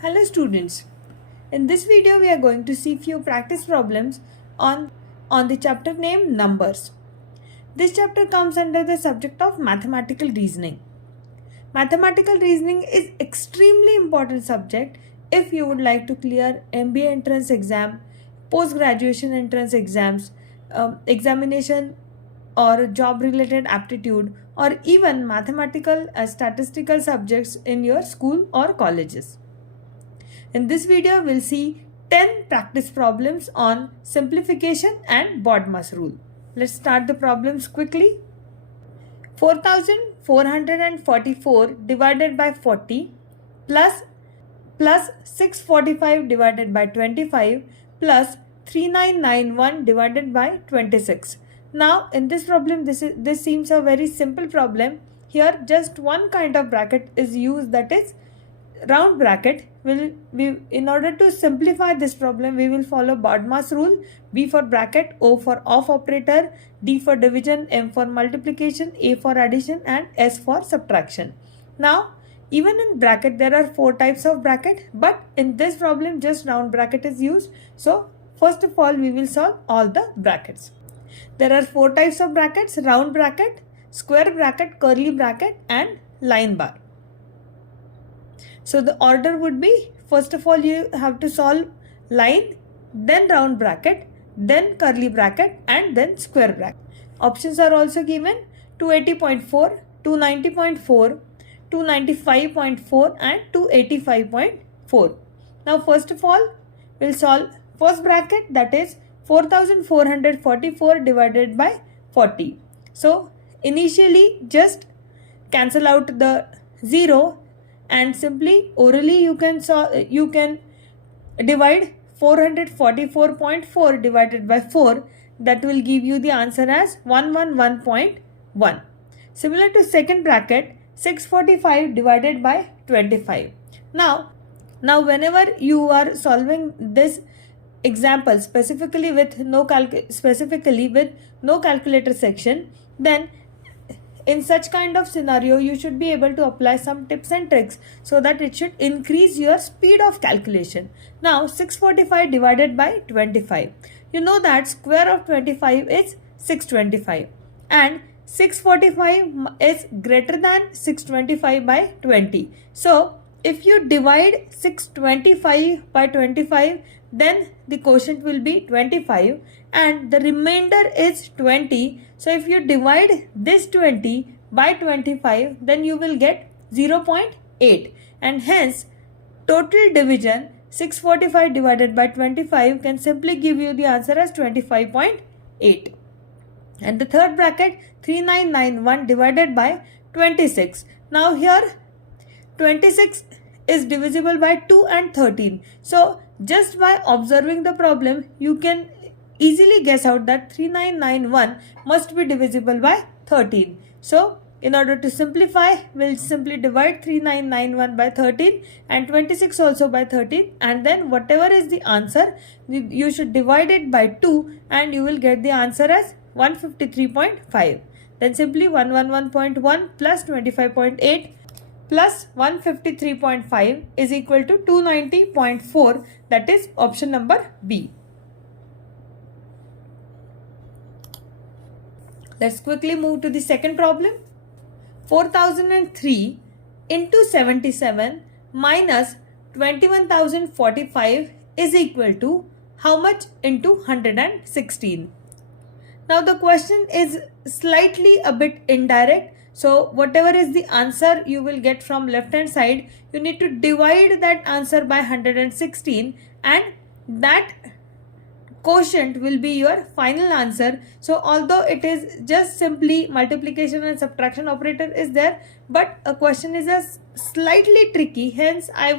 Hello students, in this video we are going to see few practice problems on the chapter named Numbers. This chapter comes under the subject of mathematical reasoning. Mathematical reasoning is extremely important subject if you would like to clear MBA entrance exam, post-graduation entrance exams, examination or job related aptitude, or even mathematical statistical subjects in your school or colleges. In this video, we'll see 10 practice problems on simplification and BODMAS rule. Let's start the problems quickly. 4,444 divided by 40 plus 645 divided by 25 plus 3991 divided by 26. Now in this problem, this seems a very simple problem. Here just one kind of bracket is used, that is round bracket. In order to simplify this problem, we will follow BODMAS rule: B for bracket, O for off operator, D for division, M for multiplication, A for addition, and S for subtraction. Now, even in bracket, there are 4 types of bracket, but in this problem, just round bracket is used. So, first of all, we will solve all the brackets. There are 4 types of brackets: round bracket, square bracket, curly bracket, and line bar. So the order would be, first of all you have to solve line, then round bracket, then curly bracket, and then square bracket. Options are also given: 280.4, 290.4, 295.4 and 285.4. Now first of all we'll solve first bracket, that is 4,444 divided by 40. So initially just cancel out the 0 and simply orally you can divide 444.4 divided by 4. That will give you the answer as 111.1. Similar to second bracket, 645 divided by 25. Now whenever you are solving this example specifically with no calculator section, then in such kind of scenario, you should be able to apply some tips and tricks so that it should increase your speed of calculation. Now, 645 divided by 25. You know that square of 25 is 625 and 645 is greater than 625 by 20. So, if you divide 625 by 25, then the quotient will be 25 and the remainder is 20. So if you divide this 20 by 25, then you will get 0.8, and hence total division 645 divided by 25 can simply give you the answer as 25.8. And the third bracket, 3991 divided by 26. Now here 26 is divisible by 2 and 13. So just by observing the problem, you can easily guess out that 3991 must be divisible by 13. So in order to simplify, we'll simply divide 3991 by 13 and 26 also by 13, and then whatever is the answer, you should divide it by 2 and you will get the answer as 153.5. Then simply 111.1 plus 25.8 plus 153.5 is equal to 290.4. That is option number B. Let's quickly move to the second problem. 4003 into 77 minus 21,045 is equal to how much into 116? Now the question is slightly a bit indirect. So whatever is the answer you will get from left hand side, you need to divide that answer by 116 and that quotient will be your final answer. So although it is just simply multiplication and subtraction operator is there, but a question is a slightly tricky. Hence I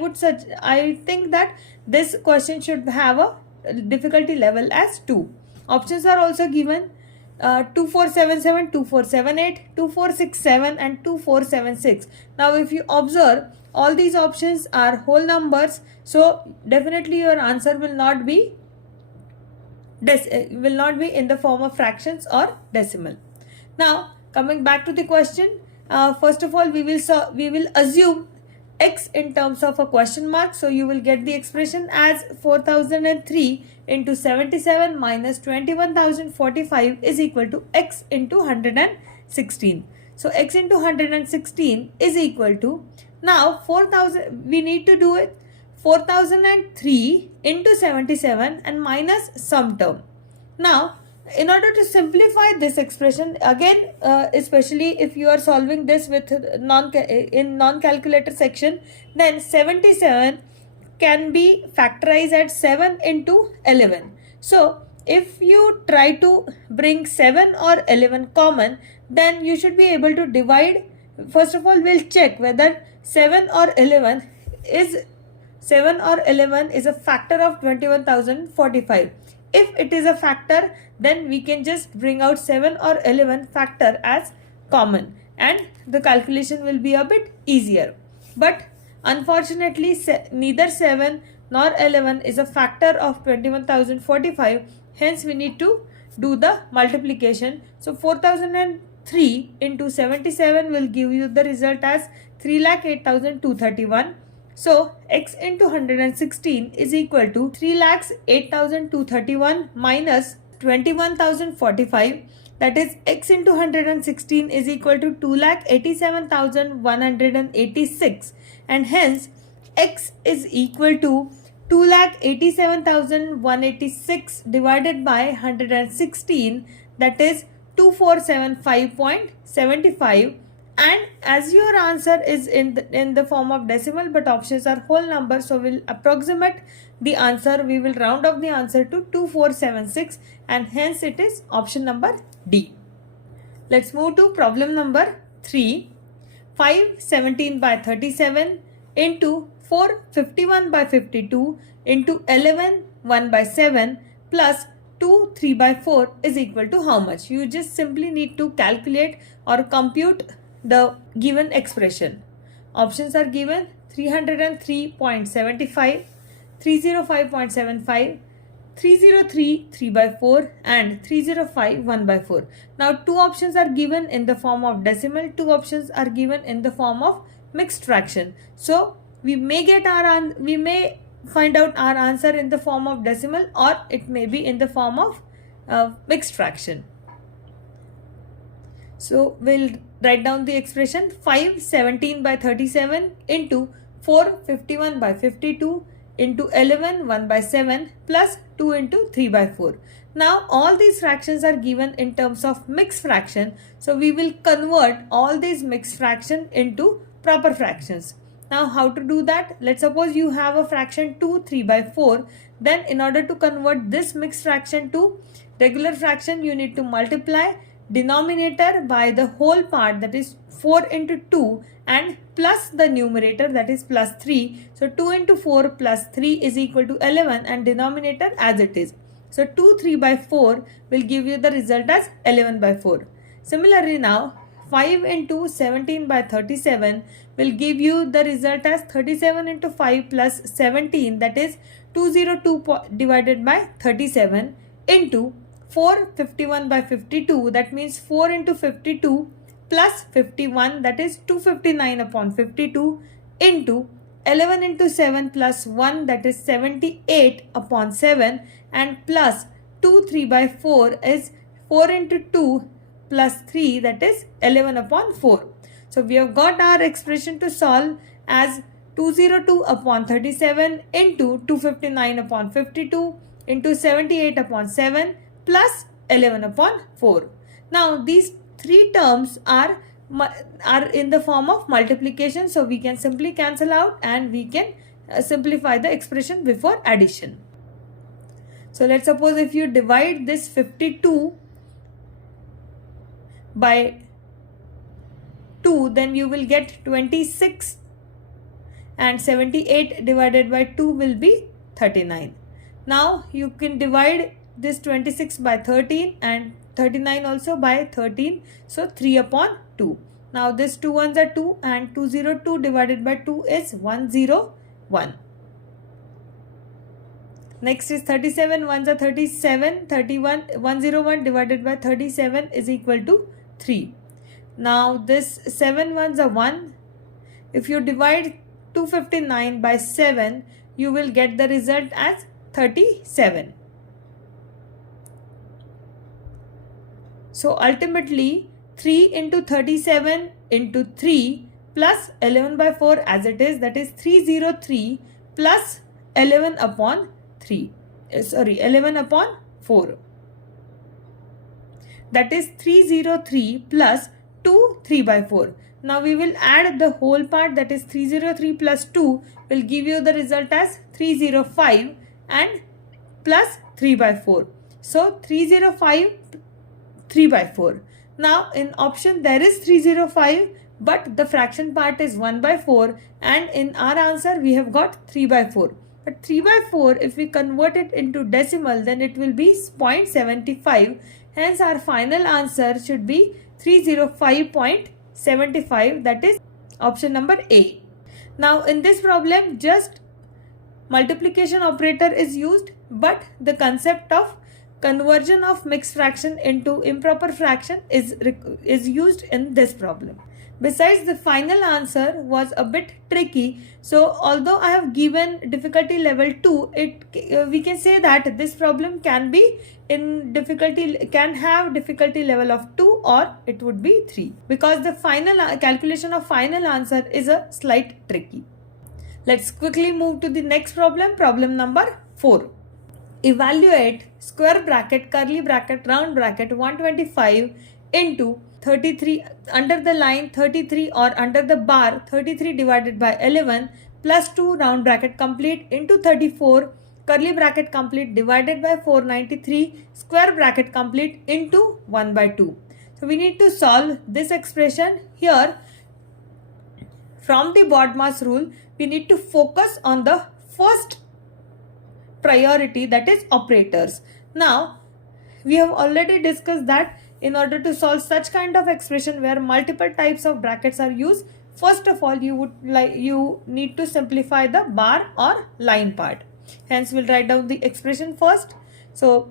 think that this question should have a difficulty level as 2. Options are also given: 2477, 2478, 2467 and 2476. Now if you observe, all these options are whole numbers, so definitely your answer will not be in the form of fractions or decimal. Now coming back to the question, first of all we will assume x in terms of a question mark. So you will get the expression as 4003 into 77 minus 21,045 is equal to x into 116. So x into 116 is equal to, now 4000, we need to do it 4003 into 77 and minus some term. Now in order to simplify this expression again, especially if you are solving this with non-calculator section, then 77 can be factorized at 7 into 11. So if you try to bring 7 or 11 common, then you should be able to divide. First of all, we'll check whether 7 or 11 is a factor of 21,045. If it is a factor, then we can just bring out 7 or 11 factor as common and the calculation will be a bit easier. But unfortunately neither 7 nor 11 is a factor of 21,045, hence we need to do the multiplication. So 4003 into 77 will give you the result as 3,08,231. So x into 116 is equal to 3,08,231 minus 21,045, that is x into 116 is equal to 2,87,186, and hence x is equal to 2,87,186 divided by 116, that is 2475.75. And as your answer is in the form of decimal but options are whole number, so we'll approximate the answer, we will round off the answer to 2476, and hence it is option number D. Let's move to problem number 3. 517 by 37 into 451 by 52 into 11 1 by 7 plus 2 3 by 4 is equal to how much? You just simply need to calculate or compute the given expression. Options are given: 303.75, 305.75, 303 3 by 4 and 305 1 by 4. Now two options are given in the form of decimal, two options are given in the form of mixed fraction. So we may find out our answer in the form of decimal, or it may be in the form of mixed fraction. So we'll write down the expression: 517 by 37 into 451 by 52 into 11 1 by 7 plus 2 into 3 by 4. Now all these fractions are given in terms of mixed fraction, so we will convert all these mixed fraction into proper fractions. Now how to do that? Let's suppose you have a fraction 2 3 by 4. Then in order to convert this mixed fraction to regular fraction, you need to multiply denominator by the whole part, that is 4 into 2, and plus the numerator, that is plus 3. So 2 into 4 plus 3 is equal to 11, and denominator as it is. So 2 3 by 4 will give you the result as 11 by 4. Similarly now 5 into 17 by 37 will give you the result as 37 into 5 plus 17, that is 202 divided by 37 into 451 by 52, that means 4 into 52 plus 51, that is 259 upon 52 into 11 into 7 plus 1, that is 78 upon 7, and plus 2 3 by 4 is 4 into 2 plus 3, that is 11 upon 4. So we have got our expression to solve as 202 upon 37 into 259 upon 52 into 78 upon 7 plus 11 upon 4. Now these three terms are in the form of multiplication, so we can simply cancel out and we can simplify the expression before addition. So let's suppose if you divide this 52 by 2, then you will get 26, and 78 divided by 2 will be 39. Now you can divide this 26 by 13 and 39 also by 13, so 3 upon 2. Now this 2 ones are 2 and 202 divided by 2 is 101. Next is 37 ones are 37, 31, 101 divided by 37 is equal to 3. Now this 7 ones are 1. If you divide 259 by 7, you will get the result as 37. So ultimately 3 into 37 into 3 plus 11 by 4 as it is, that is 303 plus 11 upon 11 upon 4. That is 303 plus 2 3 by 4. Now we will add the whole part, that is 303 plus 2 will give you the result as 305 and plus 3 by 4. So 305 3 by 4. Now in option there is 305 but the fraction part is 1 by 4 and in our answer we have got 3 by 4. But 3 by 4 if we convert it into decimal then it will be 0.75. Hence our final answer should be 305.75, that is option number A. Now in this problem just multiplication operator is used but the concept of conversion of mixed fraction into improper fraction is used in this problem. Besides, the final answer was a bit tricky. So although I have given difficulty level 2, we can say that this problem can be in can have difficulty level of 2 or it would be 3 because the final calculation of final answer is a slight tricky. Let's quickly move to the next problem, problem number 4. Evaluate square bracket, curly bracket, round bracket 125 into 33 under the line 33 or under the bar 33 divided by 11 plus 2 round bracket complete into 34 curly bracket complete divided by 493 square bracket complete into 1 by 2. So we need to solve this expression. Here from the BODMAS rule we need to focus on the first priority, that is operators. Now we have already discussed that in order to solve such kind of expression where multiple types of brackets are used, first of all you need to simplify the bar or line part. Hence we'll write down the expression first. So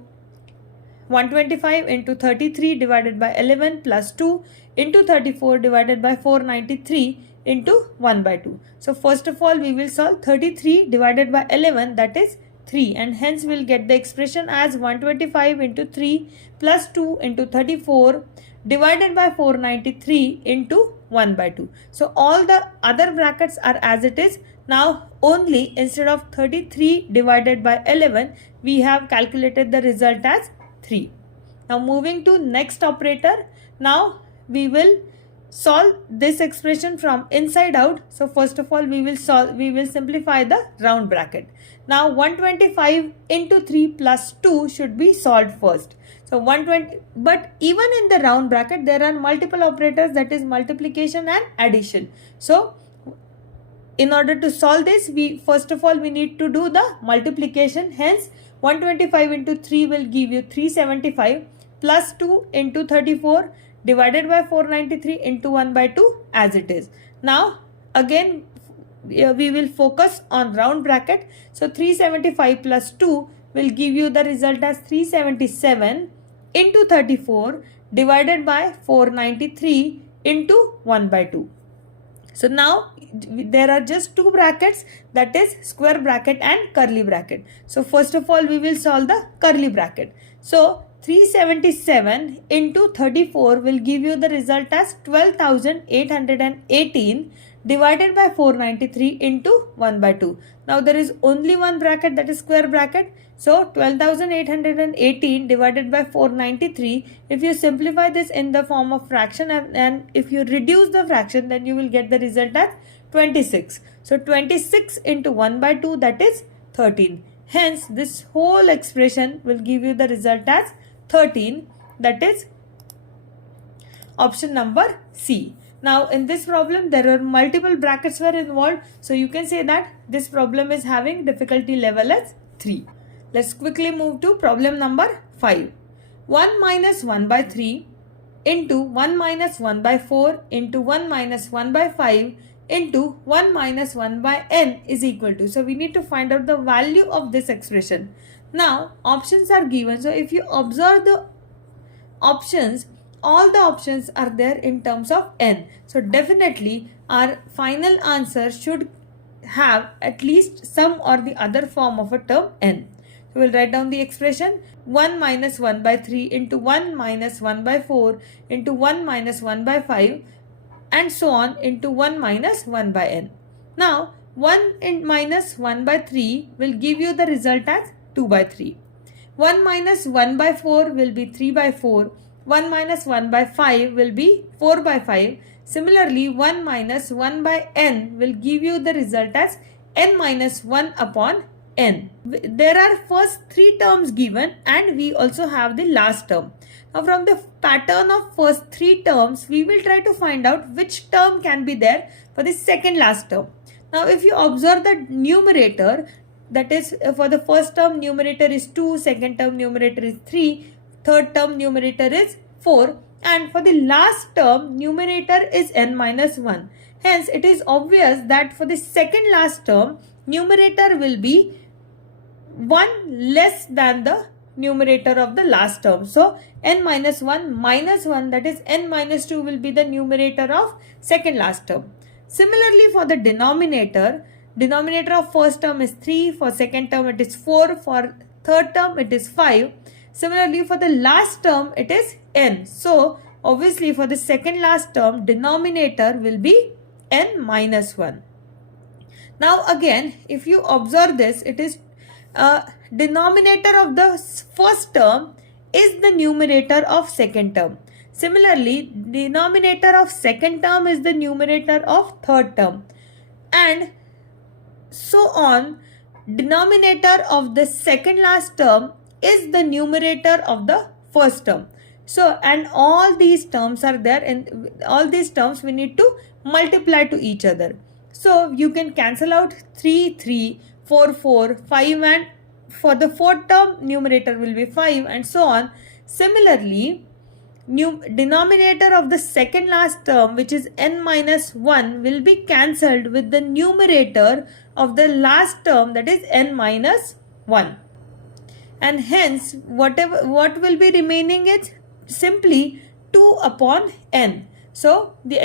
125 into 33 divided by 11 plus 2 into 34 divided by 493 into 1 by 2. So first of all we will solve 33 divided by 11, that is 3, and hence we'll get the expression as 125 into 3 plus 2 into 34 divided by 493 into 1 by 2. So all the other brackets are as it is. Now only instead of 33 divided by 11 we have calculated the result as 3. Now moving to next operator. Now we will solve this expression from inside out. So first of all we will simplify the round bracket. Now 125 into 3 plus 2 should be solved first. So 120, but even in the round bracket there are multiple operators, that is multiplication and addition. So in order to solve this, first of all we need to do the multiplication. Hence 125 into 3 will give you 375 plus 2 into 34 divided by 493 into 1 by 2 as it is. Now again we will focus on round bracket. So 375 plus 2 will give you the result as 377 into 34 divided by 493 into 1 by 2. So now there are just two brackets, that is square bracket and curly bracket. So first of all we will solve the curly bracket. So 377 into 34 will give you the result as 12,818 divided by 493 into 1 by 2. Now there is only one bracket, that is square bracket. So 12,818 divided by 493, if you simplify this in the form of fraction and if you reduce the fraction, then you will get the result as 26. So 26 into 1 by 2, that is 13. Hence this whole expression will give you the result as 13, that is option number C. Now in this problem there are multiple brackets were involved, so you can say that this problem is having difficulty level as 3. Let's quickly move to problem number 5. 1 minus 1 by 3 into 1 minus 1 by 4 into 1 minus 1 by 5 into 1 minus 1 by n is equal to. So we need to find out the value of this expression. Now options are given. So if you observe the options, all the options are there in terms of n. So definitely our final answer should have at least some or the other form of a term n. So we'll write down the expression 1 minus 1 by 3 into 1 minus 1 by 4 into 1 minus 1 by 5 and so on into 1 minus 1 by n. Now 1 minus 1 by 3 will give you the result as 2 by 3. 1 minus 1 by 4 will be 3 by 4. 1 minus 1 by 5 will be 4 by 5. Similarly, 1 minus 1 by n will give you the result as n minus 1 upon n. There are first 3 terms given and we also have the last term. Now from the pattern of first 3 terms, we will try to find out which term can be there for the second last term. Now if you observe the numerator, that is for the first term numerator is 2, second term numerator is 3, third term numerator is 4 and for the last term numerator is n minus 1. Hence it is obvious that for the second last term numerator will be 1 less than the numerator of the last term. So n minus 1 minus 1, that is n minus 2 will be the numerator of second last term. Similarly for the denominator of first term is 3, for second term it is 4, for third term it is 5. Similarly for the last term it is n. So obviously for the second last term denominator will be n minus 1. Now again if you observe this, it is denominator of the first term is the numerator of second term. Similarly, denominator of second term is the numerator of third term. And so on, denominator of the second last term is the numerator of the first term. So, and all these terms are there, and all these terms we need to multiply to each other. So, you can cancel out 3, 3, 4, 4, 5 and for the fourth term numerator will be 5 and so on. Similarly, denominator of the second last term, which is n minus 1, will be cancelled with the numerator of the last term, that is n minus 1. And hence what will be remaining is simply 2 upon n. So the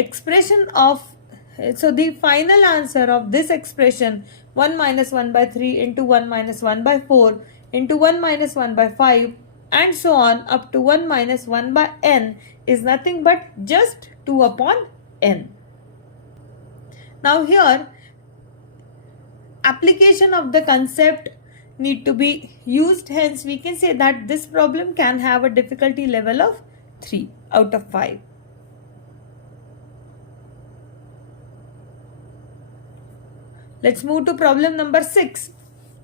final answer of this expression 1 minus 1 by 3 into 1 minus 1 by 4 into 1 minus 1 by 5 and so on up to 1 minus 1 by n is nothing but just 2 upon n. Now here application of the concept need to be used, hence we can say that this problem can have a difficulty level of 3 out of 5. Let's move to problem number 6.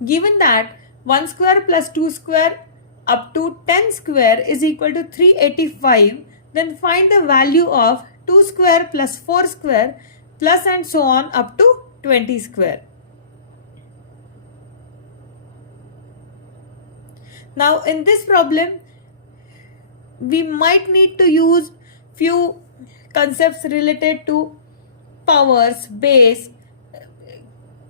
Given that 1 square plus 2 square up to 10 square is equal to 385, then find the value of 2 square plus 4 square plus and so on up to 20 square. Now in this problem, we might need to use few concepts related to powers, base,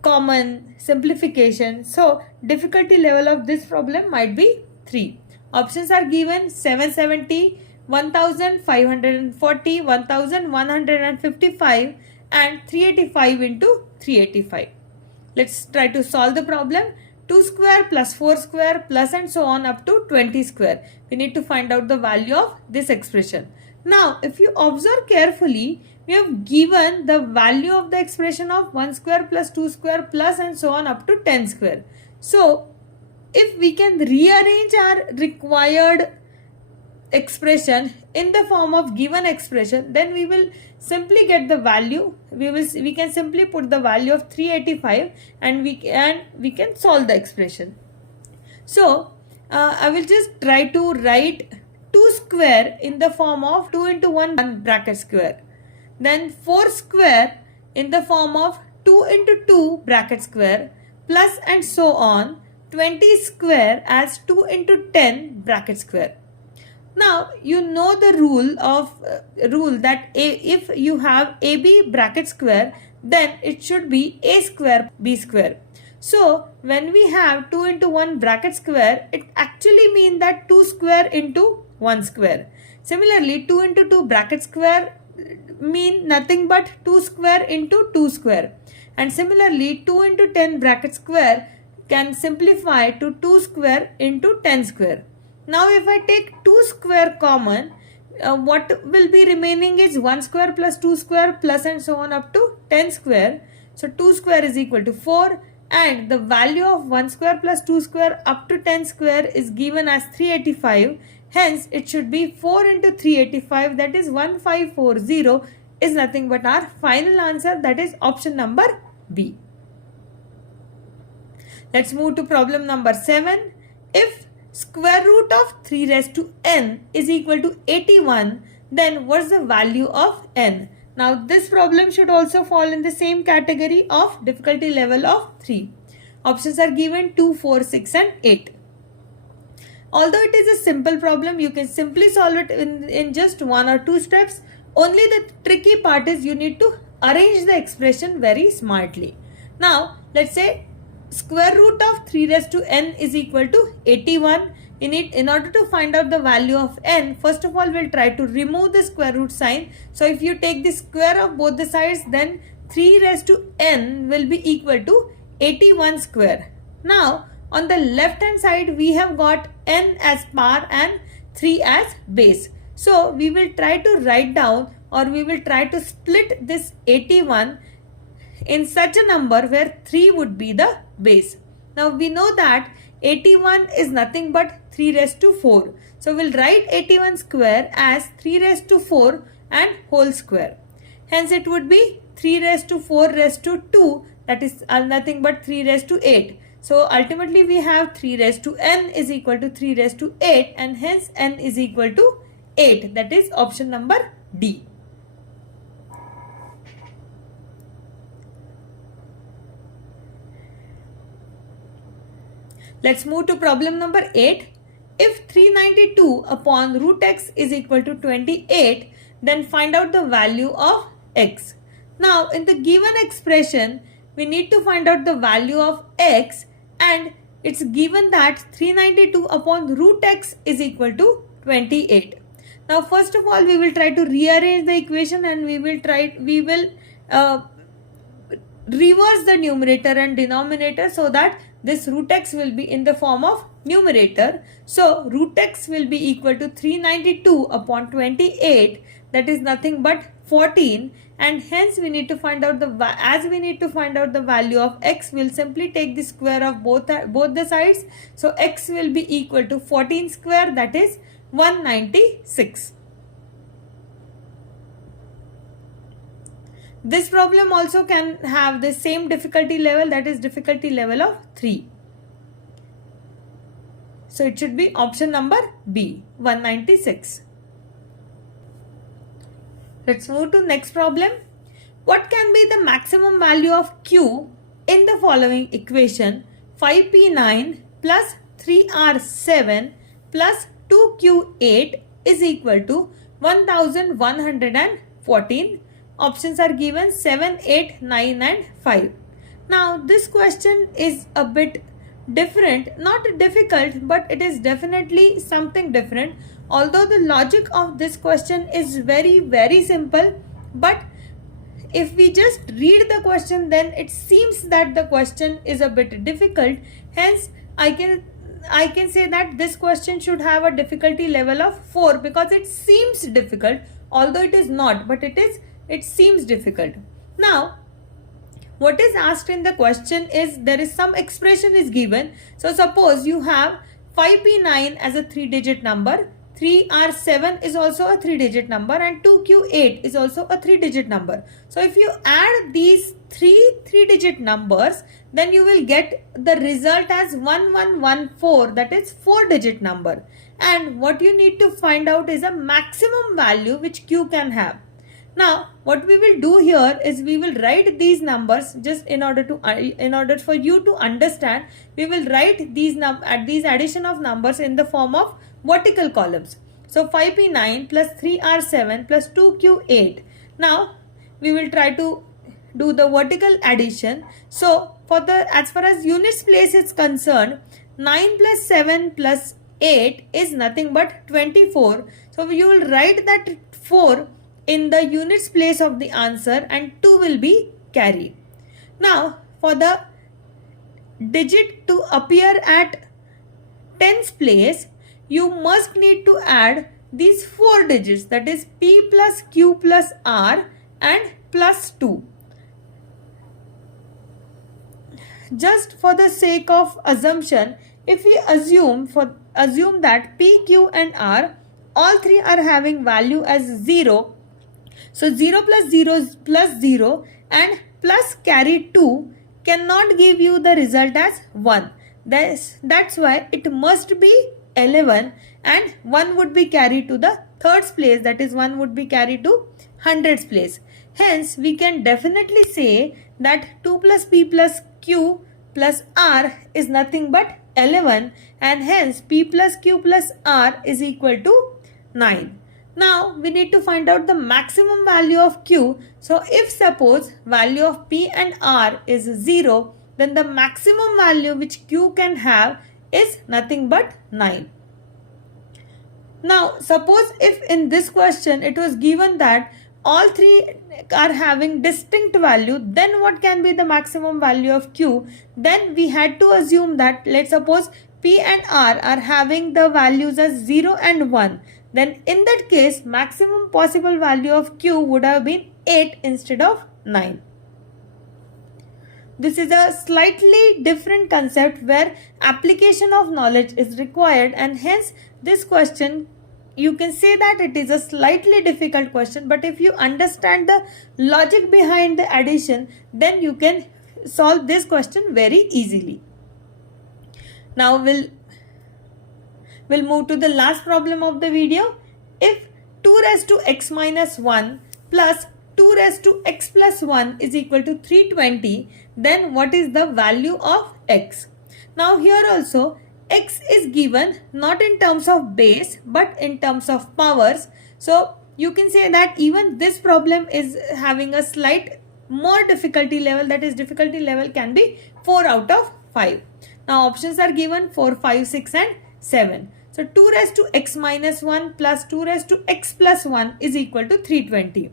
common, simplification. So difficulty level of this problem might be 3. Options are given 770, 1540, 1155 and 385 into 385. Let's try to solve the problem. 2 square plus 4 square plus and so on up to 20 square. We need to find out the value of this expression. Now if you observe carefully, we have given the value of the expression of 1 square plus 2 square plus and so on up to 10 square. So if we can rearrange our required expression in the form of given expression, then we will simply get the value. We can simply put the value of 385 and we can solve the expression. So I will just try to write 2 square in the form of 2 into 1 bracket square. Then 4 square in the form of 2 into 2 bracket square plus and so on 20 square as 2 into 10 bracket square. Now you know the rule that if you have AB bracket square, then it should be A square B square. So when we have 2 into 1 bracket square, it actually means that 2 square into 1 square. Similarly, 2 into 2 bracket square mean nothing but 2 square into 2 square. And similarly, 2 into 10 bracket square can simplify to 2 square into 10 square. Now if I take 2 square common, what will be remaining is 1 square plus 2 square plus and so on up to 10 square. So 2 square is equal to 4, and the value of 1 square plus 2 square up to 10 square is given as 385. Hence it should be 4 into 385, that is 1540, is nothing but our final answer, that is option number B. Let's move to problem number 7. If square root of 3 raised to n is equal to 81, then what's the value of n? Now this problem should also fall in the same category of difficulty level of 3. Options are given 2, 4, 6 and 8. Although it is a simple problem, you can simply solve it in just 1 or 2 steps. Only the tricky part is you need to arrange the expression very smartly. Now let's say square root of 3 raised to n is equal to 81. In order to find out the value of n, first of all we'll try to remove the square root sign. So if you take the square of both the sides, then 3 raised to n will be equal to 81 square. Now on the left hand side we have got n as power and 3 as base. So we will try to write down, or we will try to split this 81 in such a number where 3 would be the base. Now we know that 81 is nothing but 3 raised to 4. So we'll write 81 square as 3 raised to 4 and whole square. Hence it would be 3 raised to 4 raised to 2, that is nothing but 3 raised to 8. So ultimately we have 3 raised to n is equal to 3 raised to 8, and hence n is equal to 8, that is option number D. Let's move to problem number 8. If 392 upon root x is equal to 28, then find out the value of x. Now in the given expression, we need to find out the value of x, and it's given that 392 upon root x is equal to 28. Now first of all we will try to rearrange the equation, and we will reverse the numerator and denominator so that this root x will be in the form of numerator. So root x will be equal to 392 upon 28, that is nothing but 14, and hence we need to find out the value of x, we'll simply take the square of both the sides. So x will be equal to 14 square, that is 196. This problem also can have the same difficulty level, that is difficulty level of 3. So it should be option number B, 196. Let's move to next problem. What can be the maximum value of Q in the following equation? 5P9 plus 3R7 plus 2Q8 is equal to 1114. Options are given 7, 8, 9 and 5. Now this question is a bit different, not difficult, but it is definitely something different. Although the logic of this question is very simple, but if we just read the question, then it seems that the question is a bit difficult. Hence I can say that this question should have a difficulty level of 4, because it seems difficult, although it is not, but it seems difficult. Now what is asked in the question is, there is some expression is given. So suppose you have 5P9 as a 3-digit number, 3R7 is also a 3-digit number, and 2Q8 is also a 3-digit number. So if you add these three-digit numbers, then you will get the result as 1114, that is 4-digit number. And what you need to find out is a maximum value which Q can have. Now what we will do here is we will write these numbers just in order for you to understand. We will write these addition of numbers in the form of vertical columns. So 5p9 plus 3r7 plus 2q8. Now we will try to do the vertical addition. So as far as units place is concerned, 9 plus 7 plus 8 is nothing but 24. So you will write that 4 in the units place of the answer and 2 will be carried. Now for the digit to appear at tens place, you must need to add these 4 digits, that is p plus q plus r and plus 2. Just for the sake of assumption, if we assume that p, q and r all three are having value as 0, so 0 plus 0 is plus 0 and plus carry 2 cannot give you the result as 1. That's why it must be 11 and 1 would be carried to the thirds place, that is 1 would be carried to hundreds place. Hence we can definitely say that 2 plus p plus q plus r is nothing but 11 and hence p plus q plus r is equal to 9. Now we need to find out the maximum value of q. So if suppose value of p and r is 0, then the maximum value which q can have is nothing but 9. Now suppose if in this question it was given that all three are having distinct value, then what can be the maximum value of q? Then we had to assume that, let's suppose p and r are having the values as 0 and 1. Then in that case, maximum possible value of q would have been 8 instead of 9. This is a slightly different concept where application of knowledge is required, and hence this question, you can say that it is a slightly difficult question, but if you understand the logic behind the addition, then you can solve this question very easily. Now we'll move to the last problem of the video. If 2 raised to x minus 1 plus 2 raised to x plus 1 is equal to 320, then what is the value of x? Now here also x is given not in terms of base but in terms of powers. So you can say that even this problem is having a slight more difficulty level, that is difficulty level can be 4 out of 5. Now options are given 4, 5, 6 and 7. So 2 raised to x minus 1 plus 2 raised to x plus 1 is equal to 320.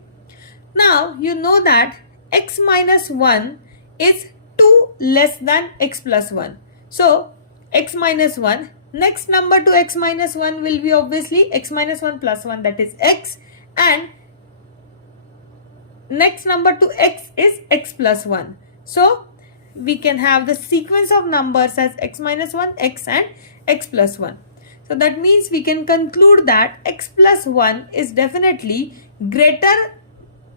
Now you know that x minus 1 is 2 less than x plus 1. So x minus 1, next number to x minus 1 will be obviously x minus 1 plus 1, that is x, and next number to x is x plus 1. So we can have the sequence of numbers as x minus 1, x and x plus 1. So that means we can conclude that x plus 1 is definitely greater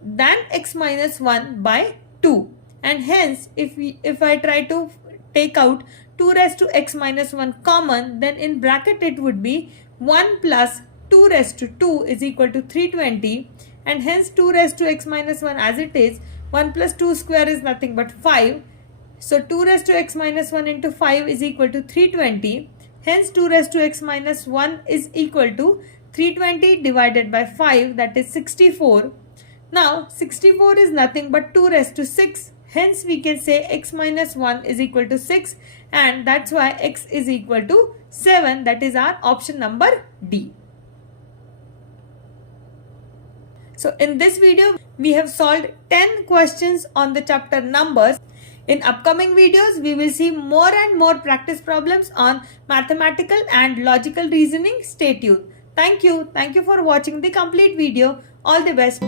than x minus 1 by 2, and hence if I try to take out 2 raised to x minus 1 common, then in bracket it would be 1 plus 2 raised to 2 is equal to 320, and hence 2 raised to x minus 1 as it is, 1 plus 2 square is nothing but 5. So 2 raised to x minus 1 into 5 is equal to 320. Hence 2 raised to x minus 1 is equal to 320 divided by 5, that is 64. Now 64 is nothing but 2 raised to 6. Hence we can say x minus 1 is equal to 6, and that's why x is equal to 7. That is our option number D. So in this video we have solved 10 questions on the chapter numbers. In upcoming videos we will see more and more practice problems on mathematical and logical reasoning. Stay tuned. Thank you for watching the complete video. All the best.